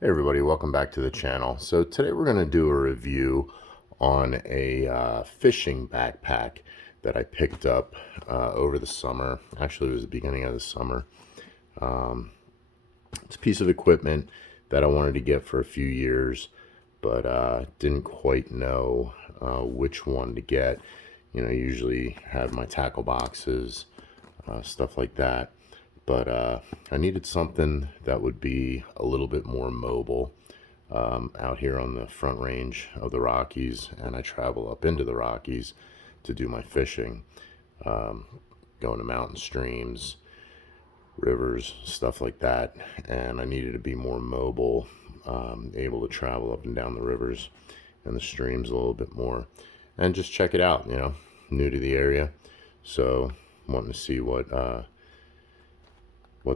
Hey everybody, welcome back to the channel. So today we're going to do a review on a fishing backpack that I picked up over the summer. Actually, it was the beginning of the summer. It's a piece of equipment that I wanted to get for a few years, but didn't quite know which one to get. You know, I usually have my tackle boxes, stuff like that. But I needed something that would be a little bit more mobile out here on the front range of the Rockies, and I travel up into the Rockies to do my fishing, going to mountain streams, rivers, stuff like that. And I needed to be more mobile, able to travel up and down the rivers and the streams a little bit more and just check it out, you know, new to the area. So wanting to see what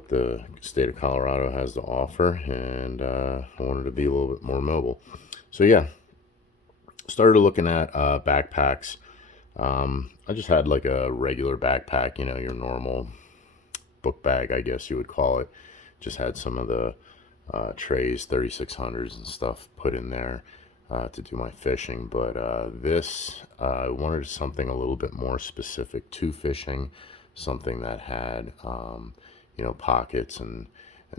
the state of Colorado has to offer, and I wanted to be a little bit more mobile. So yeah, started looking at backpacks. I just had like a regular backpack, you know, your normal book bag, I guess you would call it. Just had some of the trays, 3600s and stuff put in there to do my fishing. But I wanted something a little bit more specific to fishing, something that had, you know, pockets and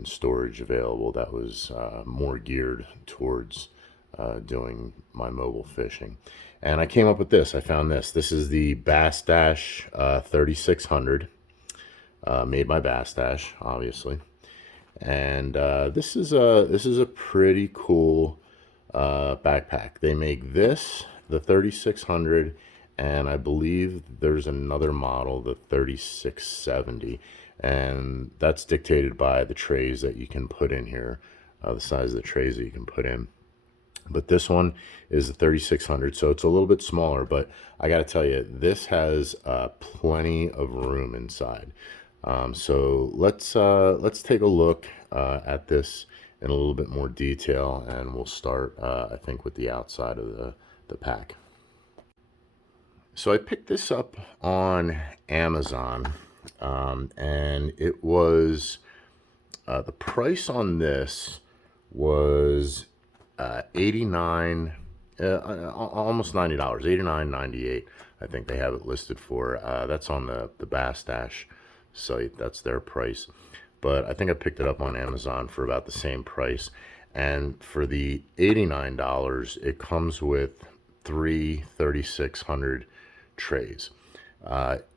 storage available that was more geared towards doing my mobile fishing. And I came up with this. I found this. This is the Bassdash 3600, made by Bassdash, obviously. And this is a pretty cool backpack. They make this, the 3600, and I believe there's another model, the 3670, and that's dictated by the trays that you can put in here, the size of the trays that you can put in. But this one is the 3600, so it's a little bit smaller, but I got to tell you, this has plenty of room inside. So let's take a look at this in a little bit more detail, and we'll start, I think, with the outside of the pack. So I picked this up on Amazon, and it was the price on this was 89, almost $90, 89.98. I think they have it listed for. That's on the Bassdash site. That's their price. But I think I picked it up on Amazon for about the same price. And for the $89, it comes with three 3600 trays.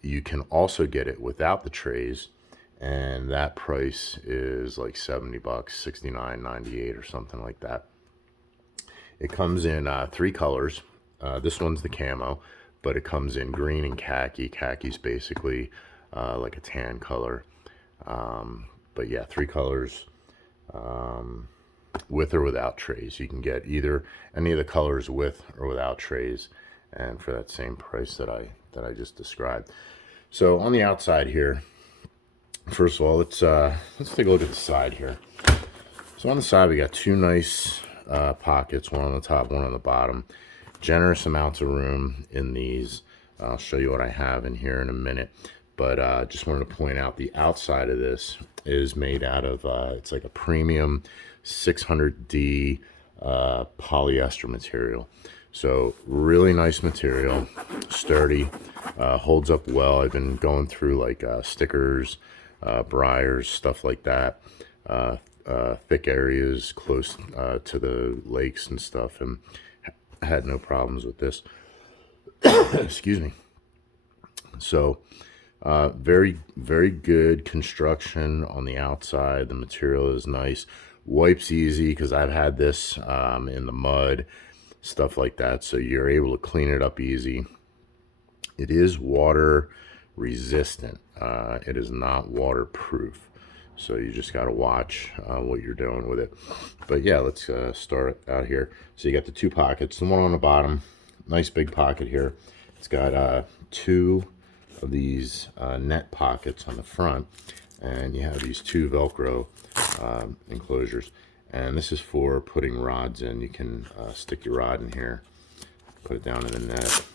You can also get it without the trays, and that price is like 70 bucks, 69.98 or something like that. It comes in three colors. This one's the camo, but it comes in green and khaki. Khaki's basically like a tan color. But yeah, three colors, with or without trays. You can get either any of the colors with or without trays, and for that same price that I just described. So on the outside here, first of all, let's take a look at the side here. So on the side, we got two nice pockets, one on the top, one on the bottom. Generous amounts of room in these. I'll show you what I have in here in a minute. But just wanted to point out the outside of this is made out of, it's like a premium 600D polyester material. So really nice material, sturdy, holds up well. I've been going through like stickers, briars, stuff like that. Thick areas close to the lakes and stuff, and had no problems with this. Excuse me. So very, very good construction on the outside. The material is nice. Wipes easy because I've had this in the mud, stuff like that. So you're able to clean it up easy. It is water resistant. It is not waterproof. So you just got to watch what you're doing with it. But yeah, let's start out here. So you got the two pockets. The one on the bottom, nice big pocket here. It's got two of these net pockets on the front, and you have these two Velcro enclosures. And this is for putting rods in. You can stick your rod in here, put it down in the net,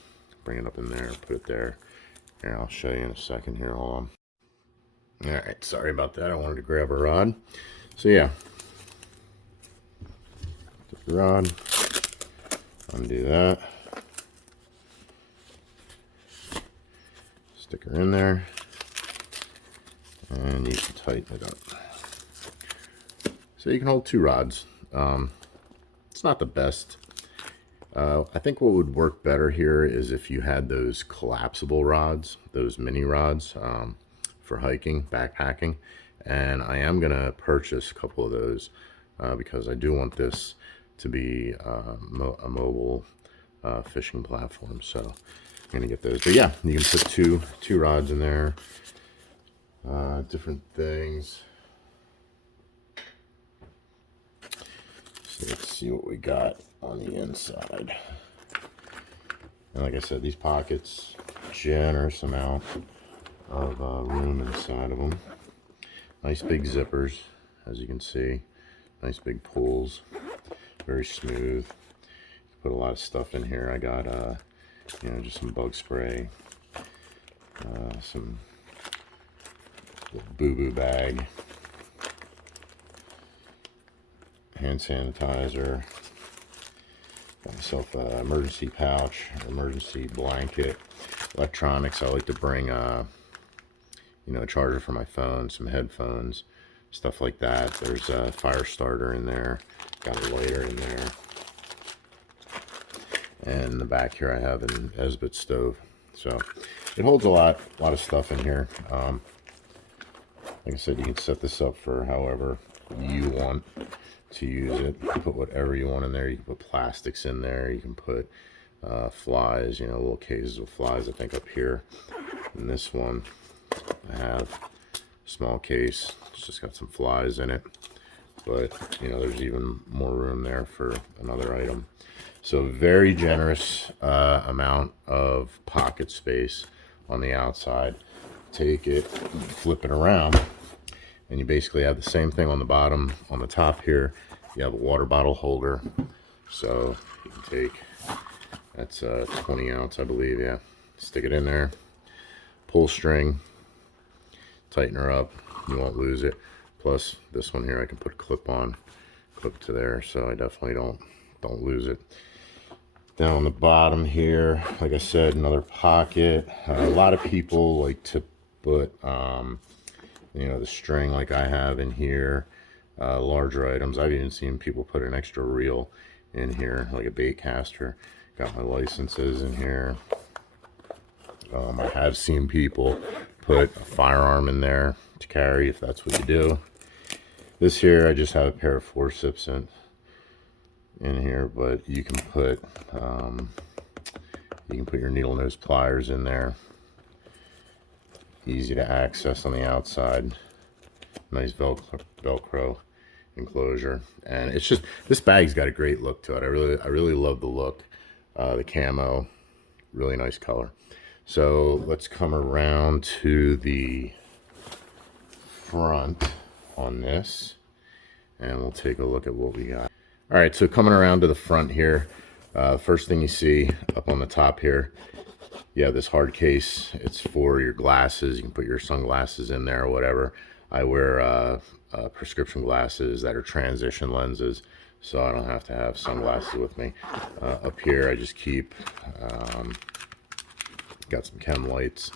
bring it up in there, put it there. Here, I'll show you in a second here. Hold on. All right, sorry about that. I wanted to grab a rod. So yeah, the rod, undo that, stick her in there, and you can tighten it up. So you can hold 2 rods. It's not the best. I think what would work better here is if you had those collapsible rods, those mini rods for hiking, backpacking. And I am going to purchase a couple of those because I do want this to be a mobile fishing platform. So I'm going to get those. But yeah, you can put two rods in there, different things. So let's see what we got on the inside. And like I said, these pockets, generous amount of room inside of them. Nice big zippers, as you can see. Nice big pulls, very smooth. Put a lot of stuff in here. I got, you know, just some bug spray, some boo-boo bag, hand sanitizer. Got myself an emergency pouch, emergency blanket, electronics. I like to bring, you know, a charger for my phone, some headphones, stuff like that. There's a fire starter in there. Got a lighter in there. And in the back here I have an Esbit stove. So it holds a lot of stuff in here. Like I said, you can set this up for however you want to use it. You can put whatever you want in there. You can put plastics in there. You can put flies, you know, little cases of flies. I think up here in this one I have a small case. It's just got some flies in it. But, you know, there's even more room there for another item. So very generous amount of pocket space on the outside. Take it, flip it around, and you basically have the same thing on the bottom. On the top here, you have a water bottle holder. So you can take, that's a 20 ounce, I believe, yeah. Stick it in there, pull string, tighten her up, you won't lose it. Plus this one here, I can put a clip on, clip to there, so I definitely don't lose it. Down on the bottom here, like I said, another pocket. A lot of people like to put, you know, the string like I have in here. Larger items. I've even seen people put an extra reel in here, like a bait caster. Got my licenses in here. I have seen people put a firearm in there to carry if that's what you do. This here, I just have a pair of forceps in here, but you can put your needle nose pliers in there. Easy to access on the outside. Nice Velcro enclosure, and it's just, this bag's got a great look to it. I really love the look, the camo, really nice color. So let's come around to the front on this, and we'll take a look at what we got. All right, so coming around to the front here, first thing you see up on the top here, you have this hard case. It's for your glasses. You can put your sunglasses in there or whatever. I wear prescription glasses that are transition lenses, so I don't have to have sunglasses with me. Up here, I just keep, got some chem lights,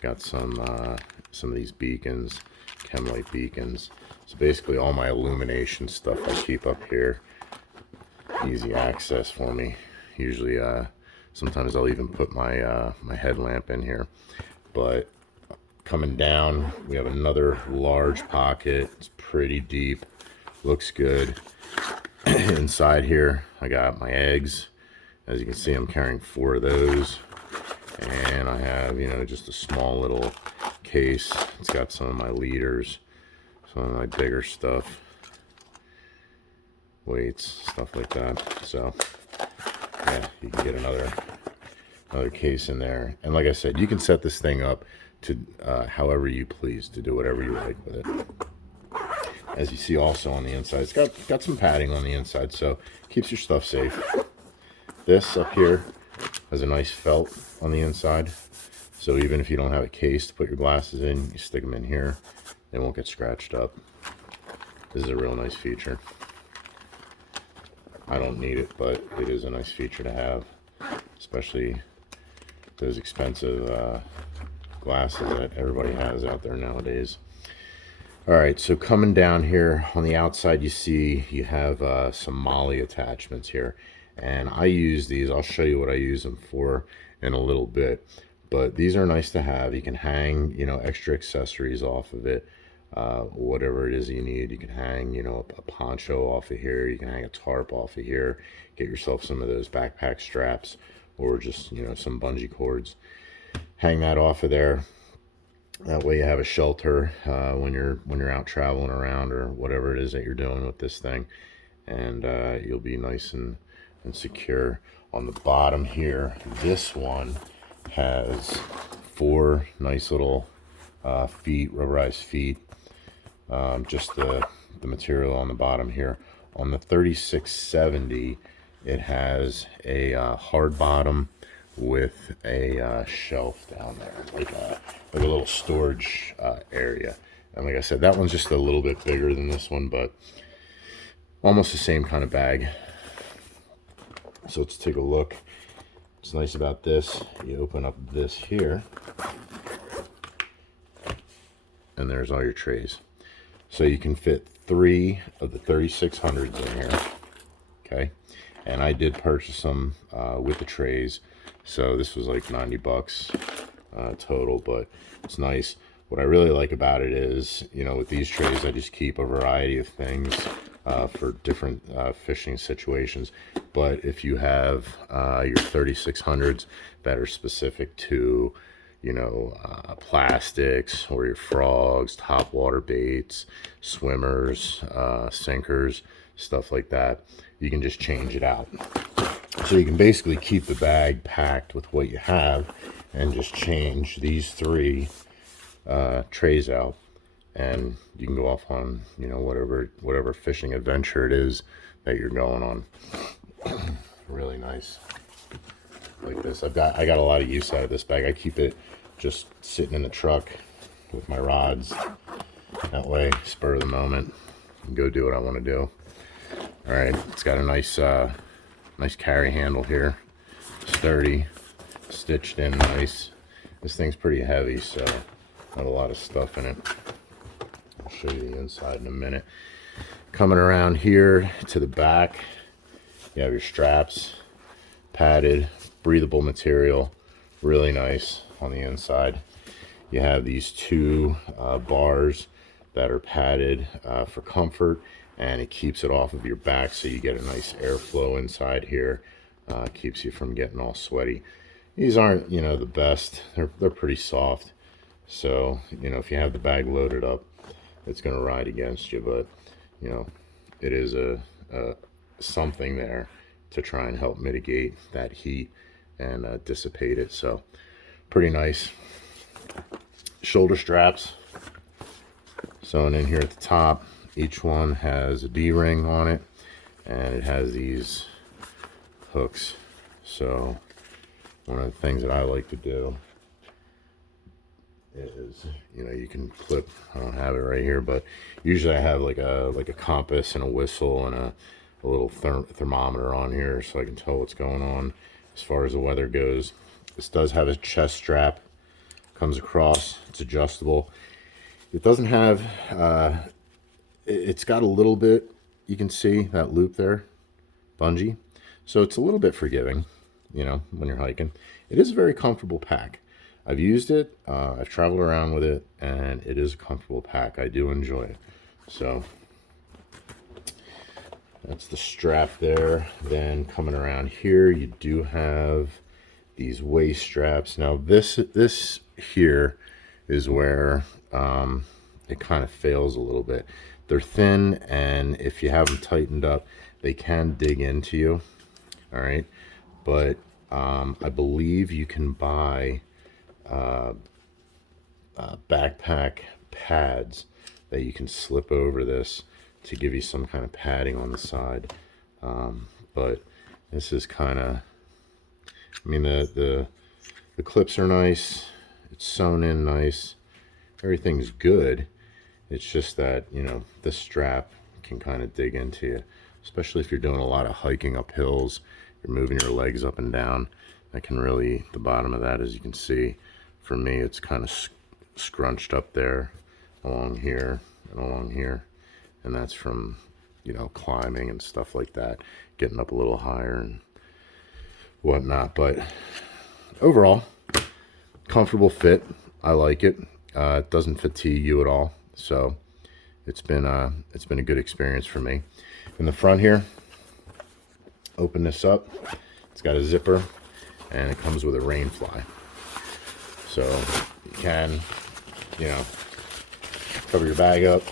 got some of these beacons, chem light beacons. So basically all my illumination stuff I keep up here. Easy access for me. Usually, sometimes I'll even put my my headlamp in here. But coming down, we have another large pocket. It's pretty deep, looks good. Inside here, I got my eggs. As you can see, I'm carrying 4 of those. And I have, you know, just a small little case. It's got some of my leaders, some of my bigger stuff, weights, stuff like that. So yeah, you can get another case in there. And like I said, you can set this thing up to however you please, to do whatever you like with it. As you see also on the inside, it's got some padding on the inside, so keeps your stuff safe. This up here has a nice felt on the inside, so even if you don't have a case to put your glasses in, you stick them in here, they won't get scratched up. This is a real nice feature. I don't need it, but it is a nice feature to have, especially those expensive glasses that everybody has out there nowadays. All right, so coming down here on the outside, you see you have some molly attachments here, and I use these. I'll show you what I use them for in a little bit, but these are nice to have. You can hang, you know, extra accessories off of it, whatever it is you need. You can hang, you know, a poncho off of here. You can hang a tarp off of here. Get yourself some of those backpack straps, or just, you know, some bungee cords. Hang that off of there. That way you have a shelter when you're out traveling around, or whatever it is that you're doing with this thing, and you'll be nice and secure. On the bottom here, this one has 4 nice little feet, rubberized feet. Just the material on the bottom here. On the 3670, it has a hard bottom with a shelf down there, like a little storage area. And like I said, that one's just a little bit bigger than this one, but almost the same kind of bag. So let's take a look. What's nice about this, you open up this here, and there's all your trays. So you can fit 3 of the 3600s in here, okay? And I did purchase them with the trays. So this was like 90 bucks total, but it's nice. What I really like about it is, you know, with these trays, I just keep a variety of things for different fishing situations. But if you have your 3600s that are specific to, you know, plastics, or your frogs, top water baits, swimmers, sinkers, stuff like that, you can just change it out. So you can basically keep the bag packed with what you have, and just change these 3 trays out, and you can go off on, you know, whatever fishing adventure it is that you're going on. Really nice. Like this, I got a lot of use out of this bag. I keep it just sitting in the truck with my rods. That way, spur of the moment, go do what I want to do. All right, it's got a nice carry handle here, sturdy, stitched in nice. This thing's pretty heavy, so not a lot of stuff in it. I'll show you the inside in a minute. Coming around here to the back, you have your straps, padded, breathable material, really nice on the inside. You have these 2 bars that are padded for comfort, and it keeps it off of your back, so you get a nice airflow inside here. Keeps you from getting all sweaty. These aren't, you know, the best. They're pretty soft, so, you know, if you have the bag loaded up, it's going to ride against you. But, you know, it is a something there to try and help mitigate that heat and dissipate it. So pretty nice. Shoulder straps sewn in here at the top. Each one has a D-ring on it, and it has these hooks. So one of the things that I like to do is, you know, you can clip, I don't have it right here, but usually I have like a compass and a whistle and a little thermometer on here, so I can tell what's going on as far as the weather goes. This does have a chest strap, comes across, it's adjustable. It doesn't have it's got a little bit, you can see that loop there, bungee, so it's a little bit forgiving, you know, when you're hiking. It is a very comfortable pack. I've used it, I've traveled around with it, and it is a comfortable pack. I do enjoy it. So that's the strap there. Then coming around here, you do have these waist straps. Now this here is where it kind of fails a little bit. They're thin, and if you have them tightened up, they can dig into you. All right, but I believe you can buy backpack pads that you can slip over this to give you some kind of padding on the side. But this is kind of, I mean, the clips are nice, it's sewn in nice, everything's good. It's just that, you know, this strap can kind of dig into you, especially if you're doing a lot of hiking up hills, you're moving your legs up and down. That can really, the bottom of that, as you can see, for me, it's kind of scrunched up there along here and along here. And that's from, you know, climbing and stuff like that, getting up a little higher and whatnot. But overall, comfortable fit. I like it. It doesn't fatigue you at all. So it's been a good experience for me. In the front here, open this up. It's got a zipper and it comes with a rain fly. So you can, you know, cover your bag up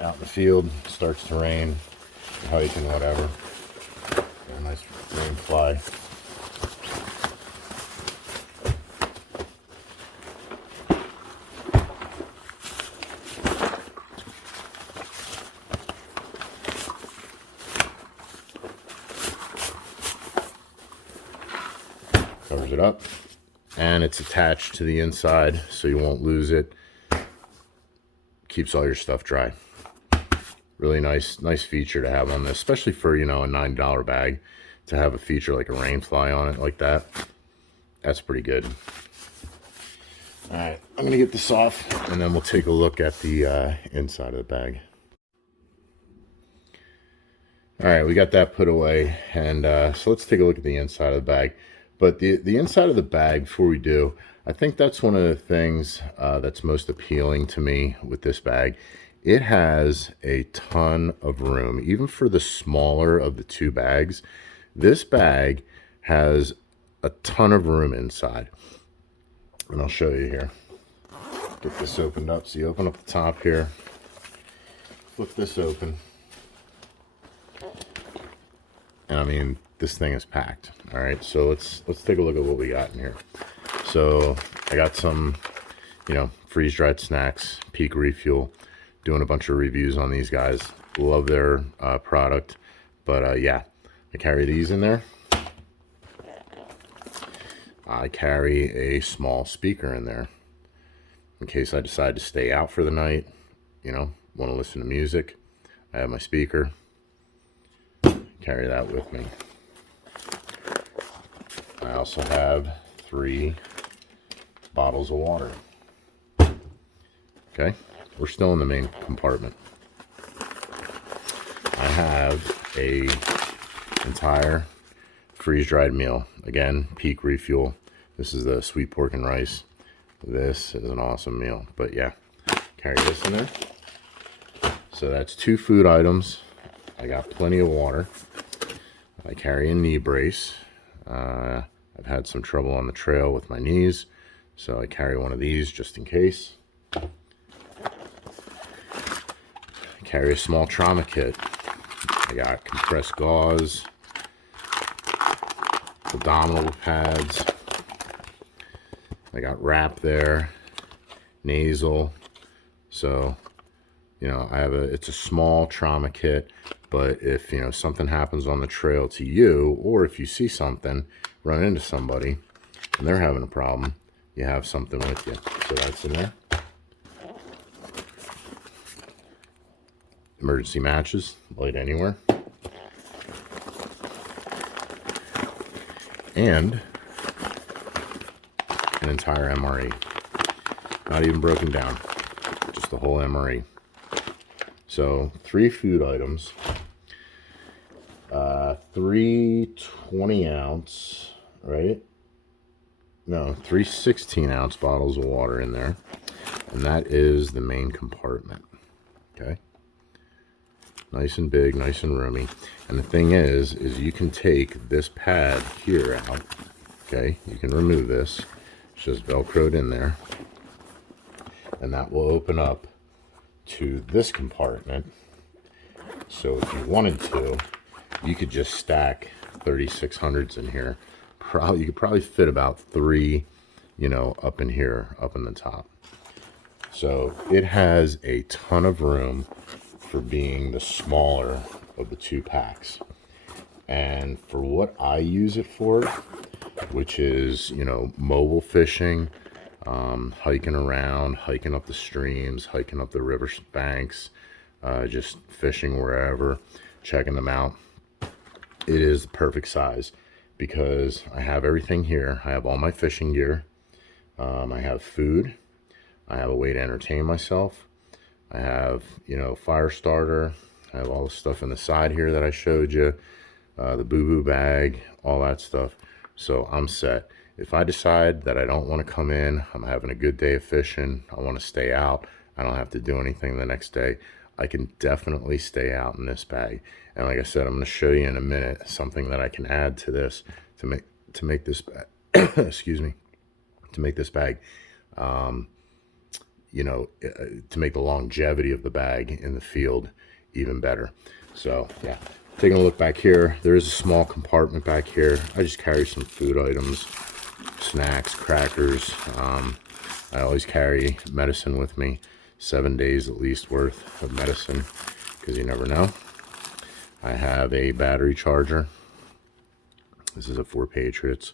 out in the field, starts to rain, hiking, whatever. Got a nice rain fly. Covers it up, and it's attached to the inside so you won't lose it. Keeps all your stuff dry. Really nice feature to have on this, especially for, you know, a $9 bag, to have a feature like a rain fly on it like that. That's pretty good. All right, I'm gonna get this off and then we'll take a look at the inside of the bag. All right, we got that put away, and so let's take a look at the inside of the bag. But the inside of the bag, before we do, I think that's one of the things that's most appealing to me with this bag. It has a ton of room, even for the smaller of the two bags. This bag has a ton of room inside. And I'll show you here. Get this opened up. So you open up the top here, flip this open. And I mean, this thing is packed. All right, so let's take a look at what we got in here. So I got some, you know, freeze-dried snacks, Peak Refuel. Doing a bunch of reviews on these guys. Love their product. But yeah, I carry these in there. I carry a small speaker in there in case I decide to stay out for the night, you know, want to listen to music. I have my speaker. Carry that with me. I also have 3 bottles of water. Okay, we're still in the main compartment. I have a entire freeze-dried meal. Again, Peak Refuel. This is the sweet pork and rice. This is an awesome meal. But yeah, carry this in there. So that's 2 food items. I got plenty of water. I carry a knee brace. I've had some trouble on the trail with my knees, so I carry one of these just in case. I carry a small trauma kit. I got compressed gauze, abdominal pads. I got wrap there, nasal. So, you know, it's a small trauma kit, but if, you know, something happens on the trail to you, or if you see something, run into somebody, and they're having a problem, you have something with you. So that's in there. Emergency matches, light anywhere. And an entire MRE. Not even broken down, just the whole MRE. So 3 food items, 3 20-ounce, right? No, 3 16-ounce bottles of water in there. And that is the main compartment, okay? Nice and big, nice and roomy. And the thing is you can take this pad here out, okay? You can remove this. It's just Velcroed in there. And that will open up to this compartment. So if you wanted to, you could just stack 3600s in here. You could probably fit about 3, you know, up in here, up in the top. So it has a ton of room for being the smaller of the 2 packs. And for what I use it for, which is, you know, mobile fishing, hiking around, hiking up the streams, hiking up the river banks, just fishing wherever, checking them out. It is the perfect size because I have everything here. I have all my fishing gear. I have food. I have a way to entertain myself. I have, you know, fire starter. I have all the stuff in the side here that I showed you. The boo-boo bag, all that stuff. So I'm set. If I decide that I don't want to come in, I'm having a good day of fishing, I want to stay out, I don't have to do anything the next day, I can definitely stay out in this bag. And like I said, I'm going to show you in a minute something that I can add to this to make this bag excuse me, to make this bag you know, to make the longevity of the bag in the field even better. So yeah, taking a look back here, there is a small compartment back here. I just carry some food items, snacks, crackers. I always carry medicine with me, 7 days at least worth of medicine, because you never know. I have a battery charger. This is a 4 Patriots,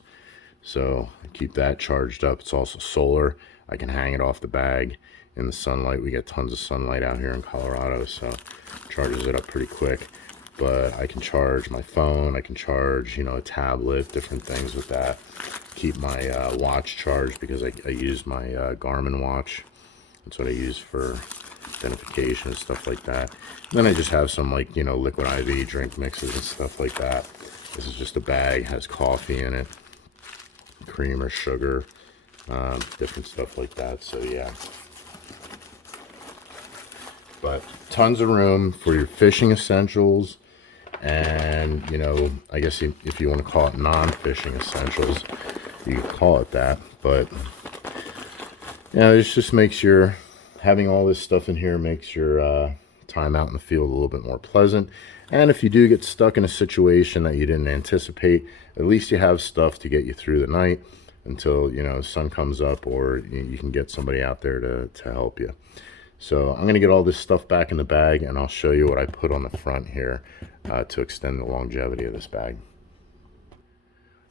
so I keep that charged up. It's also solar. I can hang it off the bag in the sunlight. We get tons of sunlight out here in Colorado, so it charges it up pretty quick. But I can charge my phone, I can charge, you know, a tablet, different things with that. Keep my watch charged because I use my Garmin watch. That's what I use for identification and stuff like that. And then I just have some, like, you know, liquid IV drink mixes and stuff like that. This is just a bag, has coffee in it, creamer, sugar, different stuff like that. So yeah, but tons of room for your fishing essentials, and, you know, I guess if you want to call it non-fishing essentials, you could call it that. But yeah, this just makes your, having all this stuff in here makes your time out in the field a little bit more pleasant. And if you do get stuck in a situation that you didn't anticipate, at least you have stuff to get you through the night until, you know, the sun comes up, or you can get somebody out there to help you. So I'm going to get all this stuff back in the bag, and I'll show you what I put on the front here to extend the longevity of this bag.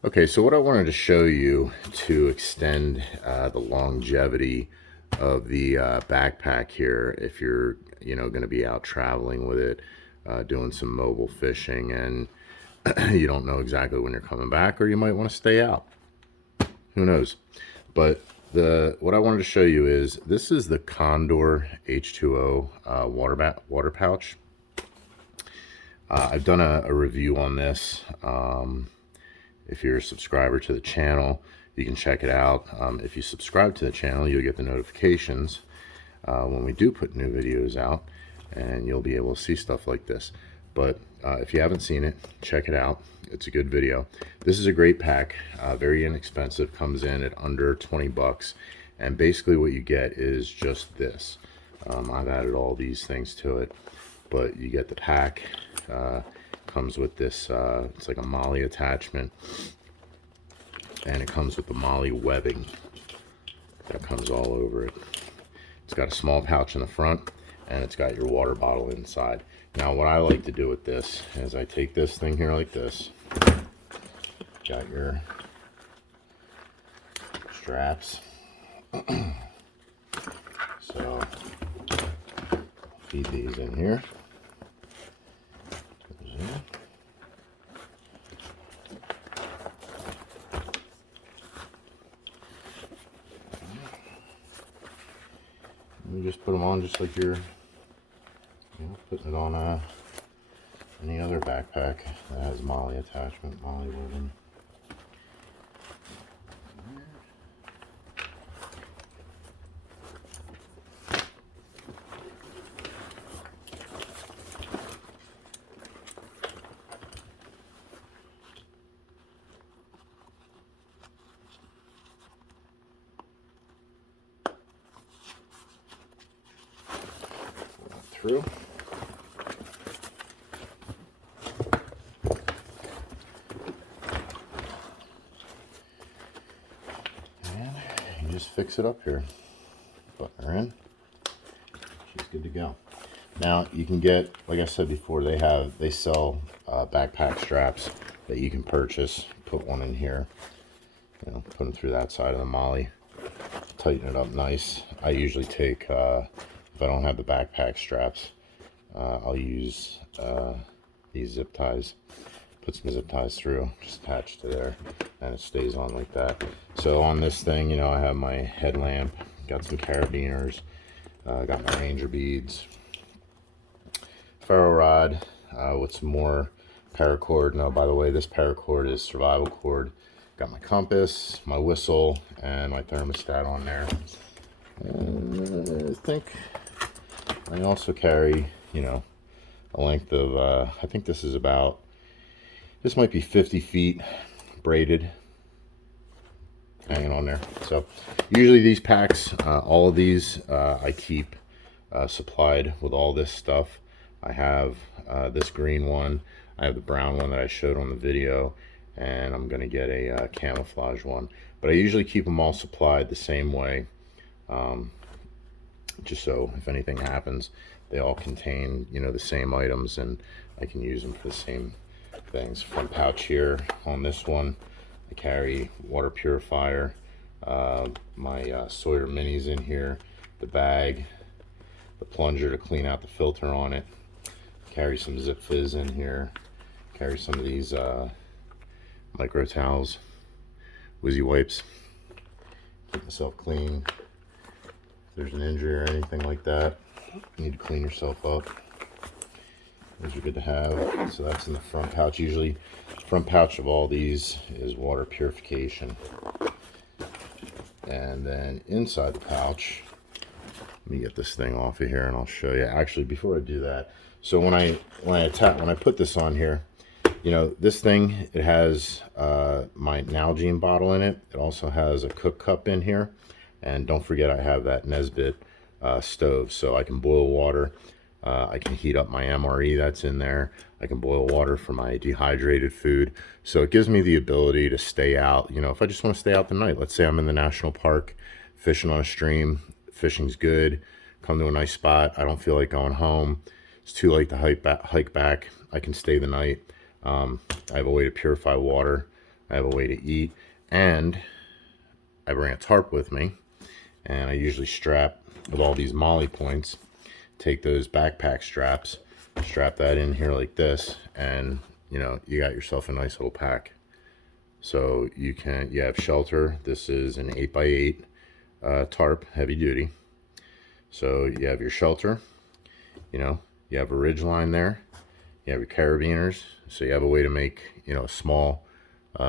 Okay, so what I wanted to show you to extend the longevity of the backpack here, if you're, you know, going to be out traveling with it, doing some mobile fishing, and you don't know exactly when you're coming back, or you might want to stay out. Who knows? But what I wanted to show you is, this is the Condor H2O water pouch. I've done a review on this. If you're a subscriber to the channel, you can check it out. If you subscribe to the channel, you'll get the notifications when we do put new videos out, and you'll be able to see stuff like this. But if you haven't seen it, check it out. It's a good video. This is a great pack, very inexpensive, comes in at under 20 bucks. And basically what you get is just this. I've added all these things to it, but you get the pack. Comes with this, it's like a MOLLE attachment, and it comes with the MOLLE webbing that comes all over it. It's got a small pouch in the front, and it's got your water bottle inside. Now what I like to do with this is I take this thing here like this, got your straps, so feed these in here. You just put them on just like you're, putting it on any other backpack that has MOLLE attachment, MOLLE webbing. Through. And you just fix it up here. Button her in. She's good to go. Now you can get, like I said before, they sell backpack straps that you can purchase. Put one in here. You know, put them through that side of the MOLLE. Tighten it up nice. I usually take if I don't have the backpack straps, I'll use these zip ties. Put some zip ties through, just attached to there, and it stays on like that. So on this thing, you know, I have my headlamp, got some carabiners, got my ranger beads, ferro rod with some more paracord. No, by the way, this paracord is survival cord. Got my compass, my whistle, and my thermostat on there. And I think I also carry, you know, a length of, I think this is about, this might be 50 feet braided hanging on there. So usually these packs, all of these, I keep supplied with all this stuff. I have this green one. I have the brown one that I showed on the video, and I'm going to get a camouflage one. But I usually keep them all supplied the same way, just so if anything happens, they all contain, you know, the same items, and I can use them for the same things. Front pouch here on this one, I carry water purifier, my Sawyer minis in here, the bag, the plunger to clean out the filter on it, carry some Zip Fizz in here, carry some of these micro towels, Wizzy wipes, keep myself clean. If there's an injury or anything like that, you need to clean yourself up. Those are good to have. So that's in the front pouch. Usually the front pouch of all these is water purification. And then inside the pouch, let me get this thing off of here and I'll show you. Actually, before I do that, so when I put this on here, you know, this thing, it has my Nalgene bottle in it. It also has a cook cup in here. And don't forget, I have that Nesbit stove, so I can boil water. I can heat up my MRE that's in there. I can boil water for my dehydrated food. So it gives me the ability to stay out. You know, if I just want to stay out the night, let's say I'm in the national park, fishing on a stream, fishing's good, come to a nice spot, I don't feel like going home, it's too late to hike back, I can stay the night. I have a way to purify water, I have a way to eat, and I bring a tarp with me, and I usually strap with all these molly points. Take those backpack straps, strap that in here like this, and you know, you got yourself a nice little pack. So you have shelter. This is an 8x8 tarp, heavy duty. So you have your shelter, you know, you have a ridge line there, you have your carabiners, so you have a way to make, you know, a small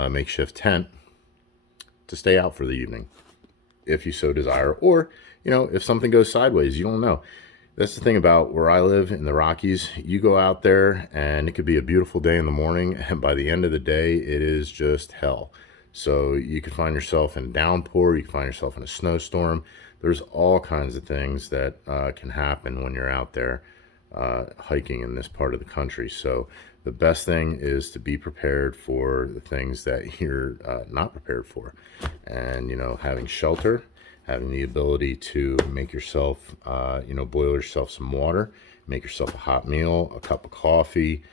makeshift tent to stay out for the evening, if you so desire. Or, you know, if something goes sideways, you don't know. That's the thing about where I live in the Rockies. You go out there and it could be a beautiful day in the morning, and by the end of the day, it is just hell. So you could find yourself in a downpour, you can find yourself in a snowstorm. There's all kinds of things that can happen when you're out there hiking in this part of the country. So the best thing is to be prepared for the things that you're not prepared for. And, you know, having shelter, having the ability to make yourself, you know, boil yourself some water, make yourself a hot meal, a cup of coffee,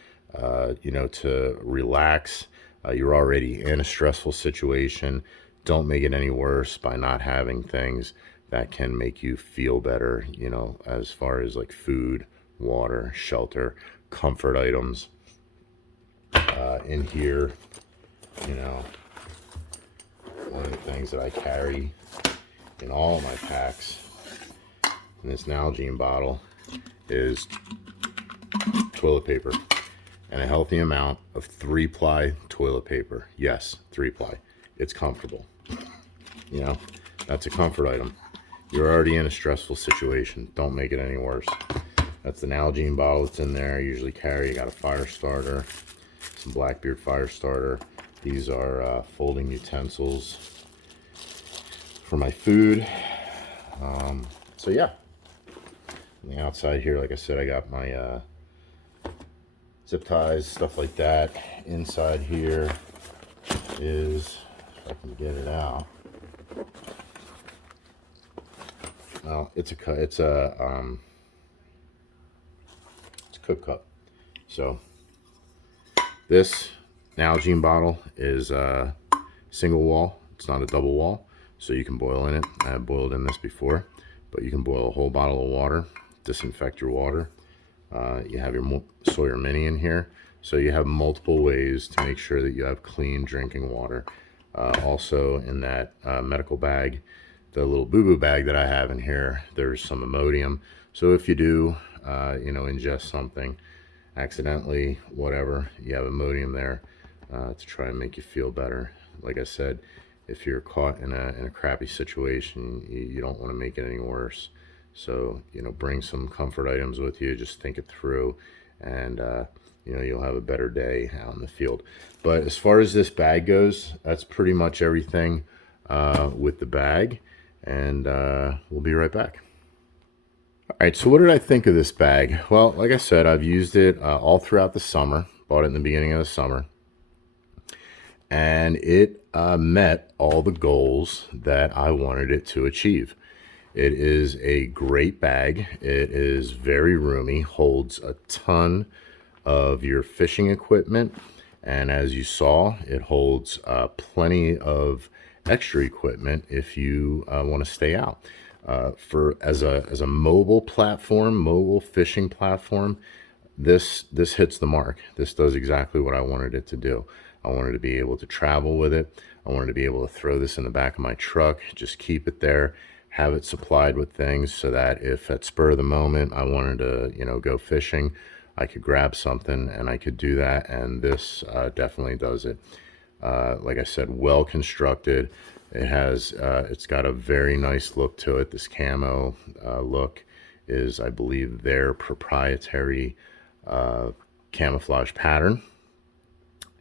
you know, to relax. You're already in a stressful situation. Don't make it any worse by not having things that can make you feel better, you know, as far as like food, water, shelter, comfort items. In here, you know, one of the things that I carry in all of my packs in this Nalgene bottle is toilet paper, and a healthy amount of 3-ply toilet paper. Yes, 3-ply. It's comfortable. You know, that's a comfort item. You're already in a stressful situation. Don't make it any worse. That's the Nalgene bottle that's in there. I usually carry, got a fire starter, some Blackbeard fire starter. These are folding utensils for my food. So yeah, on the outside here, like I said, I got my zip ties, stuff like that. Inside here is, if I can get it out, well, it's a cook cup. So this Nalgene bottle is a single wall. It's not a double wall, so you can boil in it. I've boiled in this before, but you can boil a whole bottle of water, disinfect your water. You have your Sawyer Mini in here. So you have multiple ways to make sure that you have clean drinking water. Also in that medical bag, the little boo-boo bag that I have in here, there's some Imodium. So if you do, ingest something accidentally, whatever, you have Imodium there to try and make you feel better. Like I said, if you're caught in a crappy situation, you don't want to make it any worse. So, bring some comfort items with you, just think it through, and, you'll have a better day out in the field. But as far as this bag goes, that's pretty much everything with the bag, and we'll be right back. All right, so what did I think of this bag? Well, like I said, I've used it all throughout the summer, bought it in the beginning of the summer, and it met all the goals that I wanted it to achieve. It is a great bag. It is very roomy, holds a ton of your fishing equipment, and as you saw, it holds plenty of extra equipment if you want to stay out. As a mobile platform, mobile fishing platform, this hits the mark. This does exactly what I wanted it to do. I wanted to be able to travel with it. I wanted to be able to throw this in the back of my truck, just keep it there, have it supplied with things so that if at spur of the moment I wanted to, go fishing, I could grab something and I could do that. And this definitely does it. Like I said, well constructed. It's got a very nice look to it. This camo look is, I believe, their proprietary camouflage pattern,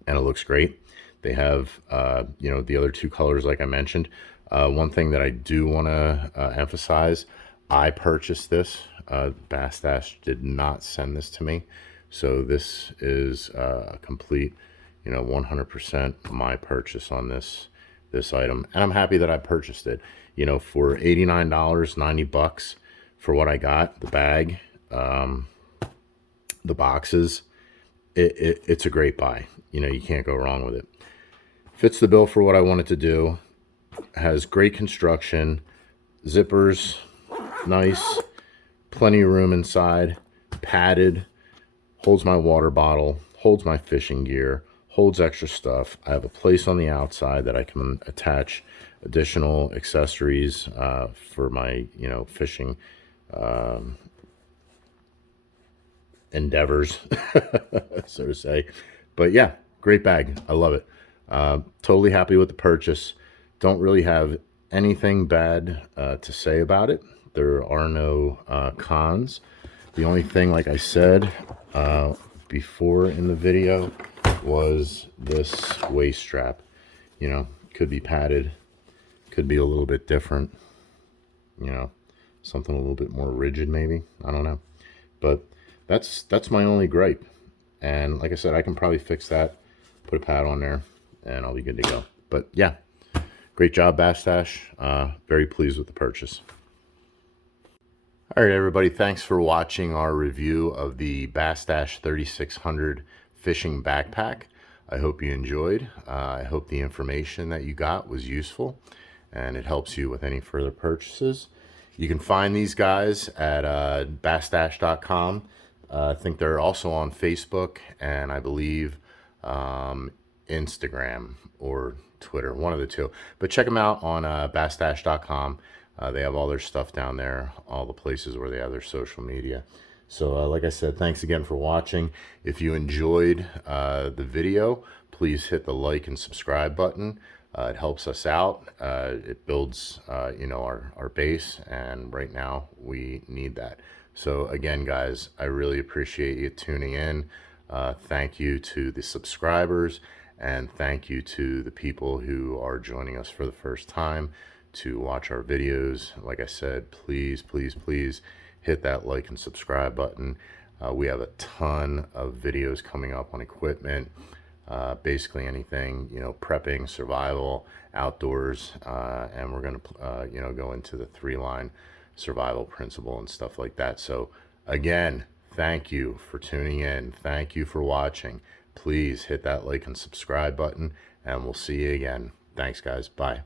and it looks great. They have, the other two colors, like I mentioned. One thing that I do want to emphasize, I purchased this. Bassdash did not send this to me. So this is a complete, 100% my purchase on this item. And I'm happy that I purchased it. For $89, $90 for what I got, the bag, the boxes, it's a great buy. You can't go wrong with it. Fits the bill for what I wanted to do. Has great construction, zippers, nice, plenty of room inside, padded, holds my water bottle, holds my fishing gear, holds extra stuff. I have a place on the outside that I can attach additional accessories for my, fishing endeavors, so to say. But yeah, great bag. I love it. Totally happy with the purchase. Don't really have anything bad to say about it. There are no cons. The only thing, like I said before in the video, was this waist strap. Could be padded, could be a little bit different, something a little bit more rigid maybe. I don't know. But that's my only gripe. And like I said, I can probably fix that, put a pad on there, and I'll be good to go. But yeah, great job, Bassdash. Very pleased with the purchase. All right, everybody, thanks for watching our review of the Bassdash 3600 fishing backpack. I hope you enjoyed. I hope the information that you got was useful and it helps you with any further purchases. You can find these guys at bassdash.com. I think they're also on Facebook and I believe Instagram or Twitter, one of the two. But check them out on bassdash.com. They have all their stuff down there, all the places where they have their social media. So like I said, thanks again for watching. If you enjoyed the video, please hit the like and subscribe button. It helps us out. It builds, our base, and right now we need that. So again, guys, I really appreciate you tuning in. Thank you to the subscribers, and thank you to the people who are joining us for the first time to watch our videos. Like I said, please, please, please hit that like and subscribe button. We have a ton of videos coming up on equipment, basically anything, prepping, survival, outdoors, and we're going to, go into the 3-line survival principle and stuff like that. So again, thank you for tuning in. Thank you for watching. Please hit that like and subscribe button, and we'll see you again. Thanks, guys. Bye.